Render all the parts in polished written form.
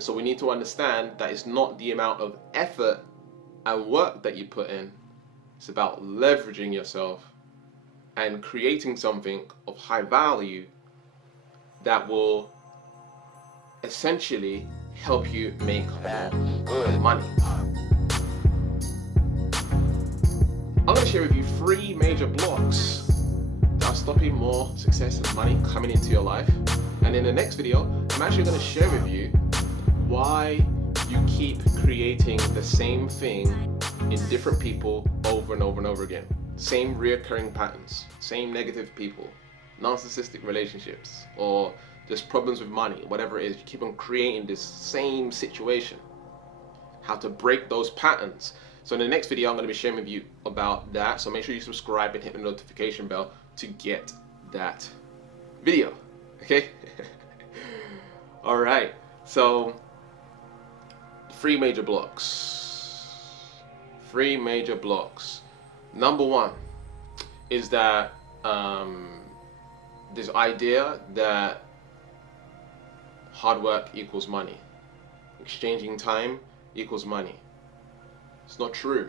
And so we need to understand that it's not the amount of effort and work that you put in. It's about leveraging yourself and creating something of high value that will essentially help you make more money. I'm going to share with you 3 major blocks that are stopping more success and money coming into your life. And in the next video, I'm actually going to share with you why you keep creating the same thing in different people over and over and over again. Same reoccurring patterns, same negative people, narcissistic relationships, or just problems with money, whatever it is. You keep on creating this same situation. How to break those patterns. So in the next video, I'm going to be sharing with you about that. So make sure you subscribe and hit the notification bell to get that video. Okay? All right. So 3 major blocks. 3 major blocks. Number 1 is that this idea that hard work equals money. Exchanging time equals money. It's not true.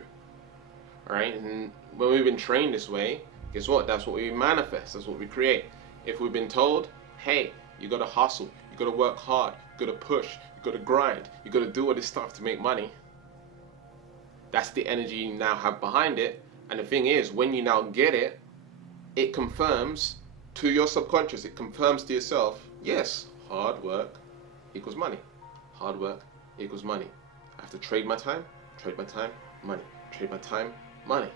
Alright? And when we've been trained this way, guess what? That's what we manifest. That's what we create. If we've been told, hey, you gotta hustle, you gotta work hard, you gotta push, you gotta grind, you gotta do all this stuff to make money, that's the energy you now have behind it. And the thing is, when you now get it, it confirms to your subconscious, it confirms to yourself, yes, hard work equals money. Hard work equals money. I have to trade my time, money. Trade my time, money.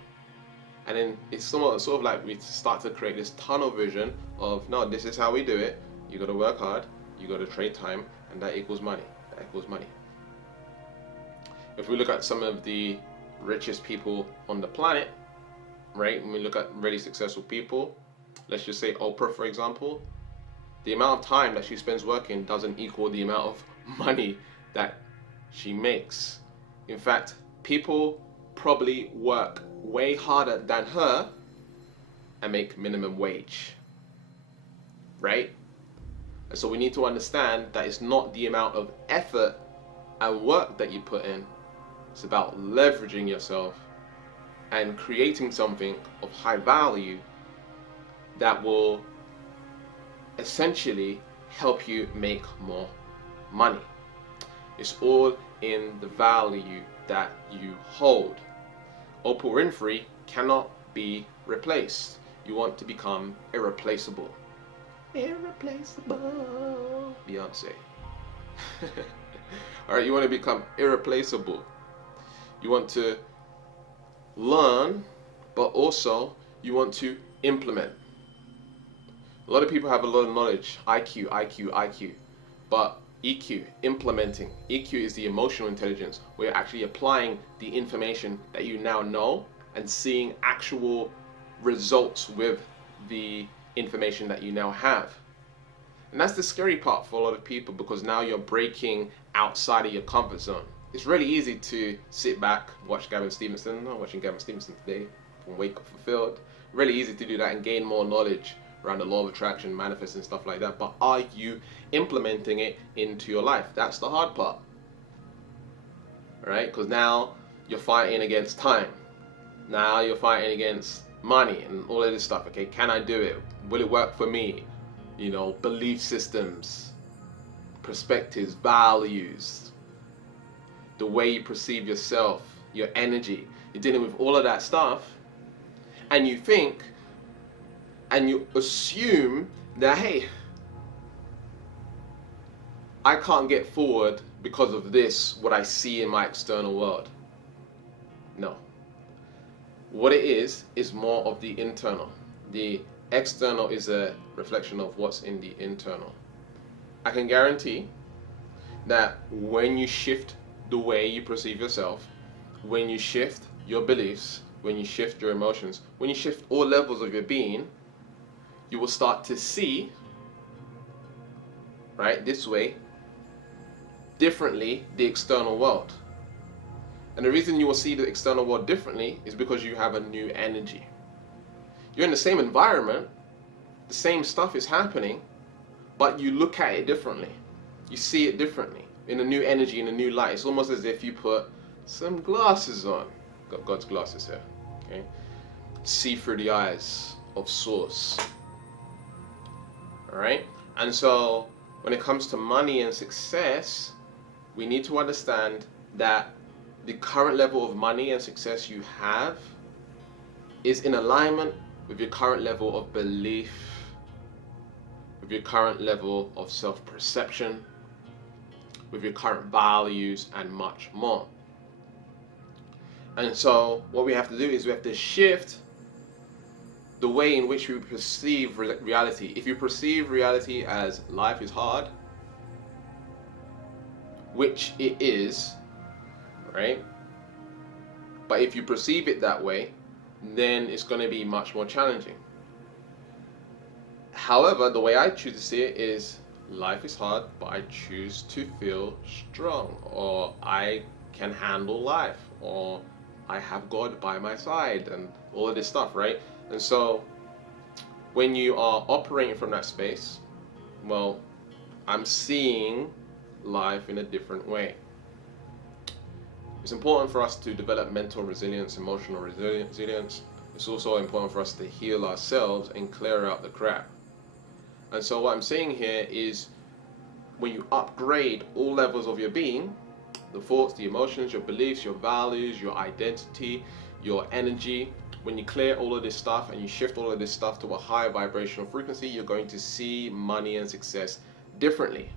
And then it's sort of like we start to create this tunnel vision of, no, this is how we do it. You got to work hard, you got to trade time, and that equals money. That equals money. If we look at some of the richest people on the planet, right? When we look at really successful people, let's just say Oprah, for example, the amount of time that she spends working doesn't equal the amount of money that she makes. In fact, people probably work way harder than her and make minimum wage, right? And so we need to understand that it's not the amount of effort and work that you put in. It's about leveraging yourself and creating something of high value that will essentially help you make more money. It's all in the value that you hold. Oprah Winfrey cannot be replaced. You want to become irreplaceable. Irreplaceable. Beyonce. Alright, you want to become irreplaceable. You want to learn, but also you want to implement. A lot of people have a lot of knowledge, IQ, but EQ, implementing. EQ is the emotional intelligence, where you're actually applying the information that you now know and seeing actual results with the information that you now have. And that's the scary part for a lot of people, because now you're breaking outside of your comfort zone. It's really easy to sit back, watch Gavin Stevenson. I'm watching Gavin Stevenson today from Wake Up Fulfilled. Really easy to do that and gain more knowledge around the law of attraction, manifesting, stuff like that. But are you implementing it into your life? That's the hard part. Alright? Because now you're fighting against time. Now you're fighting against money and all of this stuff. Okay, can I do it? Will it work for me? You know, belief systems, perspectives, values, the way you perceive yourself, your energy. You're dealing with all of that stuff, and you think and you assume that, hey, I can't get forward because of this, what I see in my external world. No. What it is more of the internal. The external is a reflection of what's in the internal. I can guarantee that when you shift the way you perceive yourself, when you shift your beliefs, when you shift your emotions, when you shift all levels of your being, you will start to see, right, this way, differently, the external world. And the reason you will see the external world differently is because you have a new energy. You're in the same environment, the same stuff is happening, but you look at it differently. You see it differently. in a new energy, in a new light. It's almost as if you put some glasses on. Got God's glasses here. Okay, see through the eyes of Source. All right, and so when it comes to money and success, we need to understand that the current level of money and success you have is in alignment with your current level of belief, with your current level of self-perception, with your current values, and much more. And so what we have to do is we have to shift the way in which we perceive reality. If you perceive reality as life is hard, which it is, right? But if you perceive it that way, then it's going to be much more challenging. However, the way I choose to see it is life is hard, but I choose to feel strong, or I can handle life, or I have God by my side, and all of this stuff, right? And so when you are operating from that space, well, I'm seeing life in a different way. It's important for us to develop mental resilience, emotional resilience. It's also important for us to heal ourselves and clear out the crap. And so what I'm saying here is when you upgrade all levels of your being, the thoughts, the emotions, your beliefs, your values, your identity, your energy, when you clear all of this stuff and you shift all of this stuff to a higher vibrational frequency, you're going to see money and success differently.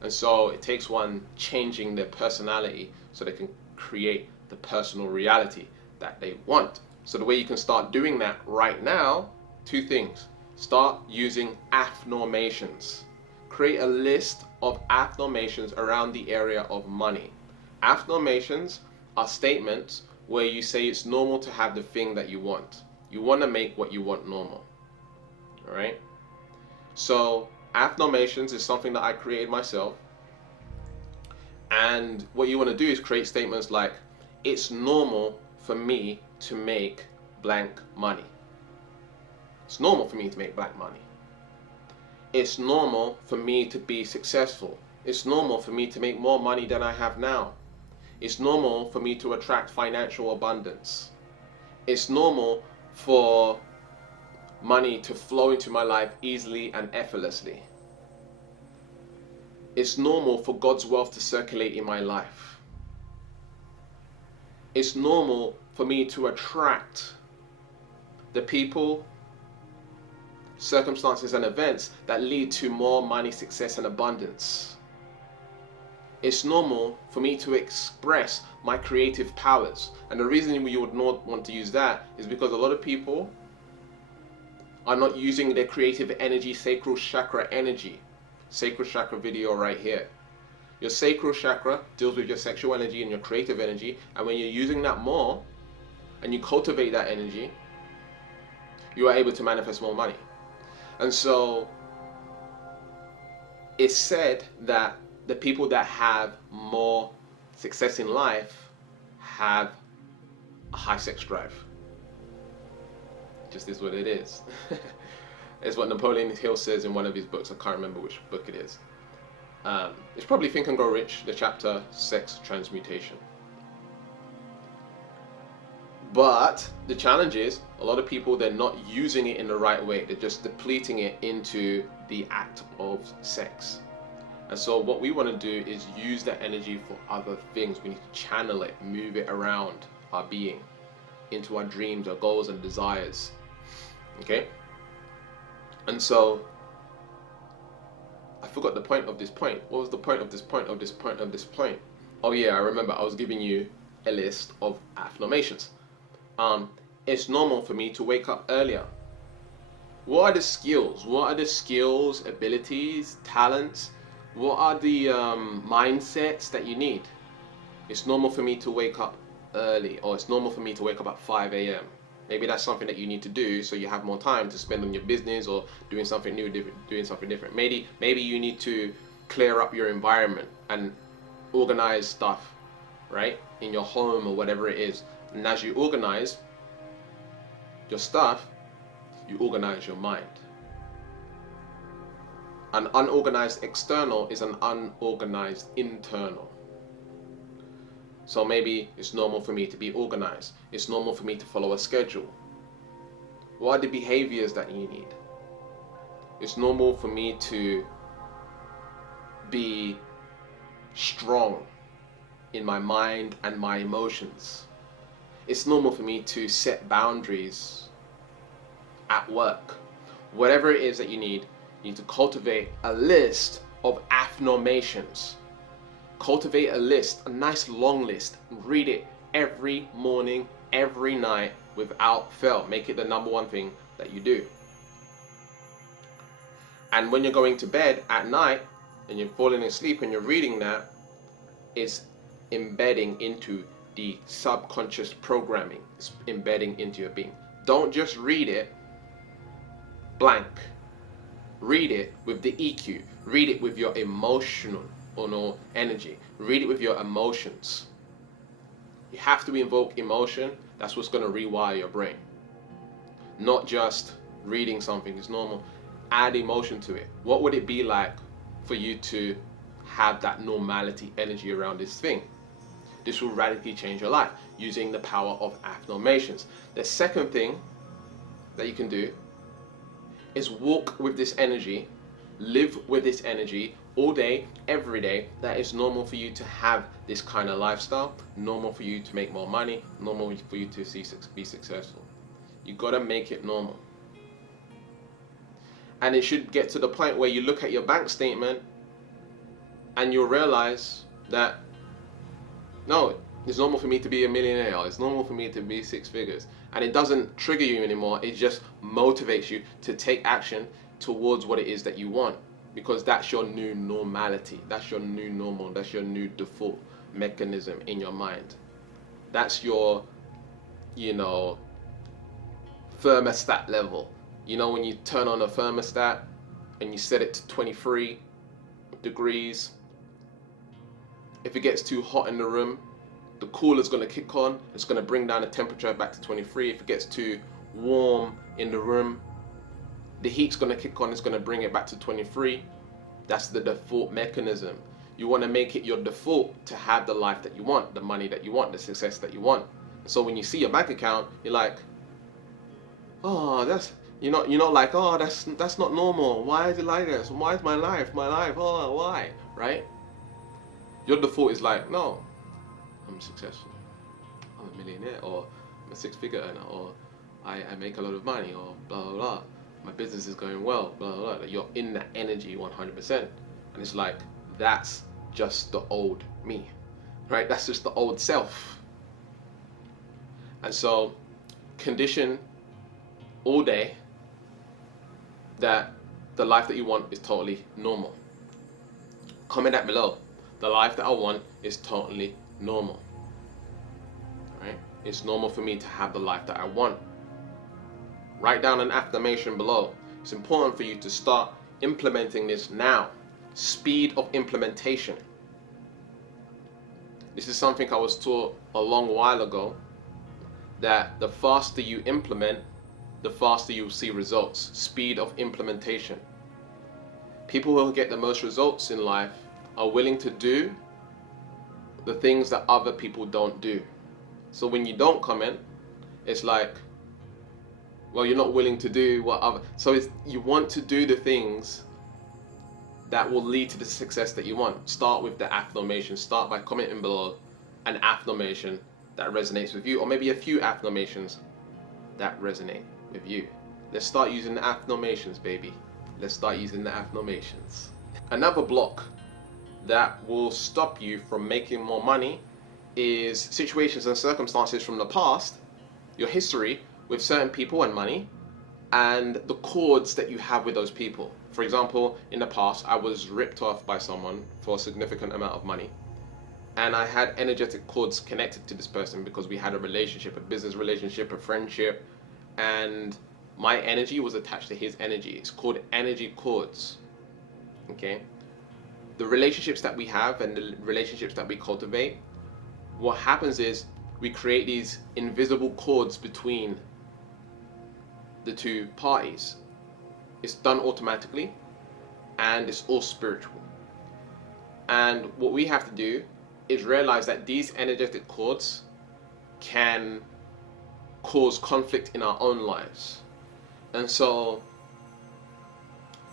And so it takes one changing their personality so they can create the personal reality that they want. So the way you can start doing that right now, two things. Start using affirmations. Create a list of affirmations around the area of money. Affirmations are statements where you say it's normal to have the thing that you want. You want to make what you want normal. All right? So affirmations is something that I created myself. And what you want to do is create statements like, it's normal for me to make blank money. It's normal for me to make blank money. It's normal for me to be successful. It's normal for me to make more money than I have now. It's normal for me to attract financial abundance. It's normal for money to flow into my life easily and effortlessly. It's normal for God's wealth to circulate in my life. It's normal for me to attract the people, circumstances, and events that lead to more money, success, and abundance. It's normal for me to express my creative powers. And the reason you would not want to use that is because a lot of people are not using their creative energy, sacral chakra energy. Sacral chakra video right here. Your sacral chakra deals with your sexual energy and your creative energy, and when you're using that more and you cultivate that energy, you are able to manifest more money. And so it's said that the people that have more success in life have a high sex drive. Just is what it is. It's what Napoleon Hill says in one of his books. I can't remember which book it is. It's probably Think and Grow Rich, the chapter Sex Transmutation. But the challenge is, a lot of people, they're not using it in the right way. They're just depleting it into the act of sex. And so what we want to do is use that energy for other things. We need to channel it, move it around our being, into our dreams, our goals, and desires. Okay? And so I forgot the point of this point. What was the point of this point of this point of this point? Oh yeah, I remember. I was giving you a list of affirmations. It's normal for me to wake up earlier. What are the skills? What are the skills, abilities, talents? What are the mindsets that you need? It's normal for me to wake up early, or it's normal for me to wake up at 5 a.m. Maybe that's something that you need to do so you have more time to spend on your business or doing something new, doing something different. Maybe you need to clear up your environment and organize stuff, right, in your home or whatever it is. And as you organize your stuff, you organize your mind. An unorganized external is an unorganized internal. So maybe it's normal for me to be organized. It's normal for me to follow a schedule. What are the behaviors that you need? It's normal for me to be strong in my mind and my emotions. It's normal for me to set boundaries at work. Whatever it is that you need to cultivate a list of affirmations. Cultivate a list, a nice long list. Read it every morning, every night, without fail. Make it the number one thing that you do. And when you're going to bed at night and you're falling asleep and you're reading that, it's embedding into the subconscious programming. It's embedding into your being. Don't just read it blank. Read it with the EQ. Read it with your emotional energy. Read it with your emotions. You have to invoke emotion. That's what's going to rewire your brain. Not just reading something is normal. Add emotion to it. What would it be like for you to have that normality energy around this thing? This will radically change your life using the power of affirmations. The second thing that you can do is walk with this energy, live with this energy all day, every day. That is normal for you to have this kind of lifestyle, normal for you to make more money, normal for you to be successful. You gotta make it normal. And it should get to the point where you look at your bank statement and you'll realize that, no, it's normal for me to be a millionaire, or it's normal for me to be six figures. And it doesn't trigger you anymore, it just motivates you to take action towards what it is that you want. Because that's your new normality, that's your new normal, that's your new default mechanism in your mind. That's your, thermostat level. When you turn on a thermostat and you set it to 23 degrees, if it gets too hot in the room, the cooler's going to kick on. It's going to bring down the temperature back to 23. If it gets too warm in the room, the heat's going to kick on. It's going to bring it back to 23. That's the default mechanism. You want to make it your default to have the life that you want, the money that you want, the success that you want. So when you see your bank account, you're like, oh, you're not like, oh, that's not normal. Why is it like this? Why is my life? Oh, why? Right? Your default is like, no, I'm successful. I'm a millionaire, or I'm a six-figure earner, or I make a lot of money, or blah, blah, blah. My business is going well, blah, blah, blah. You're in that energy 100%. And it's like, that's just the old me, right? That's just the old self. And so, condition all day that the life that you want is totally normal. Comment that below. The life that I want is totally normal. Right? It's normal for me to have the life that I want. Write down an affirmation below. It's important for you to start implementing this now. Speed of implementation. This is something I was taught a long while ago, that the faster you implement, the faster you'll see results. Speed of implementation. People who get the most results in life are willing to do the things that other people don't do. So when you don't comment, it's like, well, you're not willing to do what other. So you want to do the things that will lead to the success that you want. Start with the affirmation. Start by commenting below an affirmation that resonates with you, or maybe a few affirmations that resonate with you. Let's start using the affirmations, baby. Let's start using the affirmations. Another block that will stop you from making more money is situations and circumstances from the past, your history with certain people and money, and the cords that you have with those people. For example, in the past, I was ripped off by someone for a significant amount of money, and I had energetic cords connected to this person because we had a relationship, a business relationship, a friendship, and my energy was attached to his energy. It's called energy cords. Okay? The relationships that we have and the relationships that we cultivate, what happens is we create these invisible cords between the two parties. It's done automatically, and it's all spiritual. And what we have to do is realize that these energetic cords can cause conflict in our own lives. And so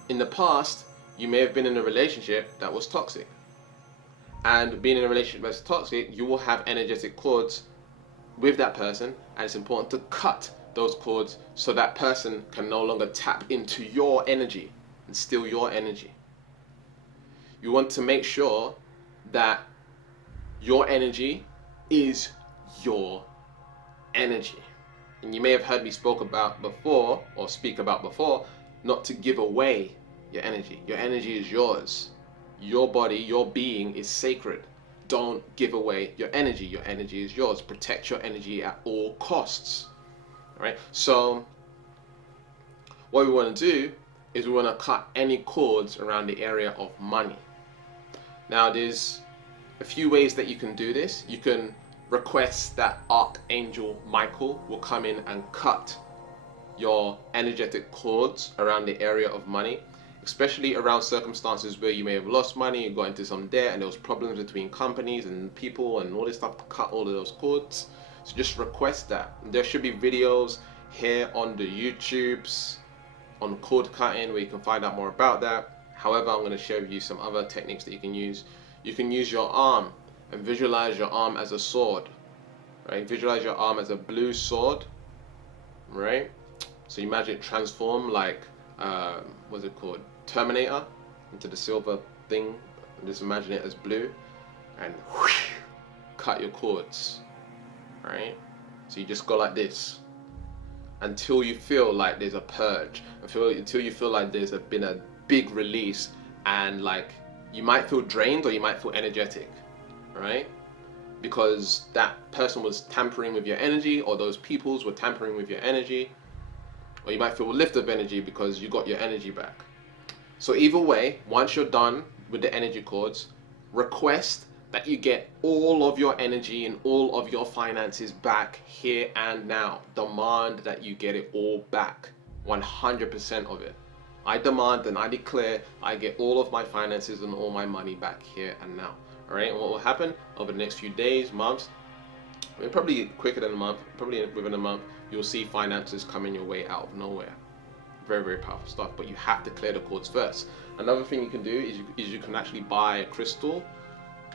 in the past, you may have been in a relationship that was toxic. And being in a relationship that's toxic, you will have energetic cords with that person, and it's important to cut those cords so that person can no longer tap into your energy and steal your energy. You want to make sure that your energy is your energy. And you may have heard me speak about before, not to give away your energy. Your energy is yours. Your body, your being is sacred. Don't give away your energy. Your energy is yours. Protect your energy at all costs. All right? So what we want to do is we want to cut any cords around the area of money. Now there's a few ways that you can do this. You can request that Archangel Michael will come in and cut your energetic cords around the area of money, especially around circumstances where you may have lost money, you got into some debt, and there was problems between companies and people and all this stuff, to cut all of those cords. So just request that. There should be videos here on the YouTubes on cord cutting where you can find out more about that. However, I'm going to show you some other techniques that you can use. You can use your arm and visualize your arm as a sword, right? Visualize your arm as a blue sword, right? So you imagine it transform like, what's it called? Terminator into the silver thing. Just imagine it as blue and whoosh, cut your cords, right? So you just go like this until you feel like there's a purge, until you feel like there's been a big release, and like you might feel drained or you might feel energetic, right? Because that person was tampering with your energy, or those peoples were tampering with your energy, or you might feel a lift of energy because you got your energy back. So either way, once you're done with the energy cords, request that you get all of your energy and all of your finances back here and now. Demand that you get it all back, 100% of it. I demand and I declare I get all of my finances and all my money back here and now. All right, and what will happen over the next few days, months, I mean, probably quicker than a month, probably within a month, you'll see finances coming your way out of nowhere. Very, very powerful stuff, but you have to clear the cords first. Another thing you can do is you can actually buy a crystal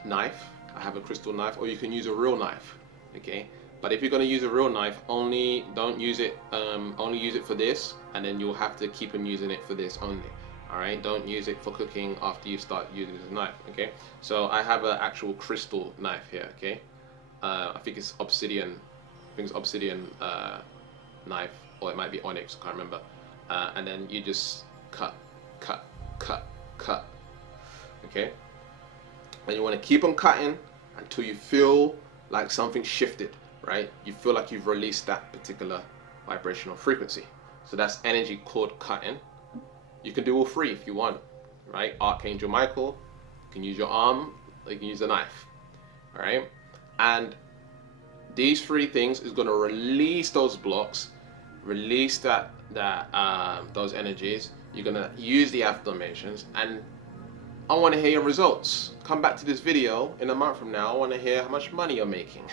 knife. I have a crystal knife, or you can use a real knife, okay? But if you're going to use a real knife, don't use it, only use it for this, and then you'll have to keep on using it for this only. All right, don't use it for cooking after you start using this knife, okay? So I have an actual crystal knife here, okay? I think it's obsidian. I think it's obsidian knife, or it might be onyx. I can't remember. And then you just cut, okay? And you want to keep on cutting until you feel like something shifted, right? You feel like you've released that particular vibrational frequency. So that's energy cord cutting. You can do all three if you want, right? Archangel Michael, you can use your arm, or you can use a knife, all right? And these three things is going to release those blocks, release those energies. You're going to use the affirmations, and I want to hear your results. Come back to this video in a month from now. I want to hear how much money you're making.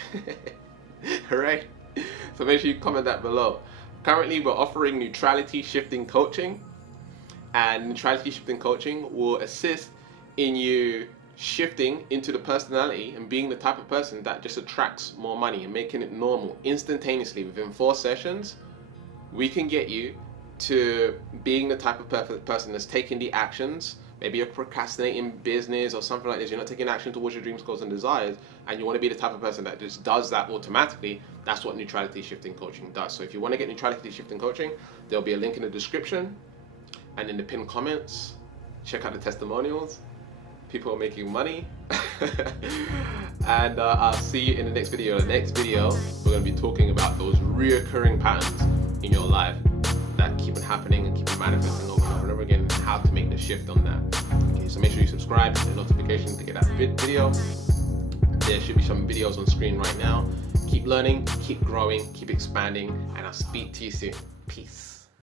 All right? So make sure you comment that below. Currently, we're offering neutrality shifting coaching, and neutrality shifting coaching will assist in you shifting into the personality and being the type of person that just attracts more money and making it normal instantaneously. Within 4 sessions, we can get you to being the type of person that's taking the actions. Maybe you're procrastinating business or something like this. You're not taking action towards your dreams, goals, and desires, and you want to be the type of person that just does that automatically. That's what neutrality shifting coaching does. So if you want to get neutrality shifting coaching, there'll be a link in the description and in the pinned comments. Check out the testimonials. People are making money. And I'll see you in the next video. The next video, we're going to be talking about those reoccurring patterns in your life that keep on happening and keep on manifesting over and over again, and how to make the shift on that. Okay, so make sure you subscribe to the notifications to get that video. There should be some videos on screen right now. Keep learning, keep growing, keep expanding, and I'll speak to you soon. Peace.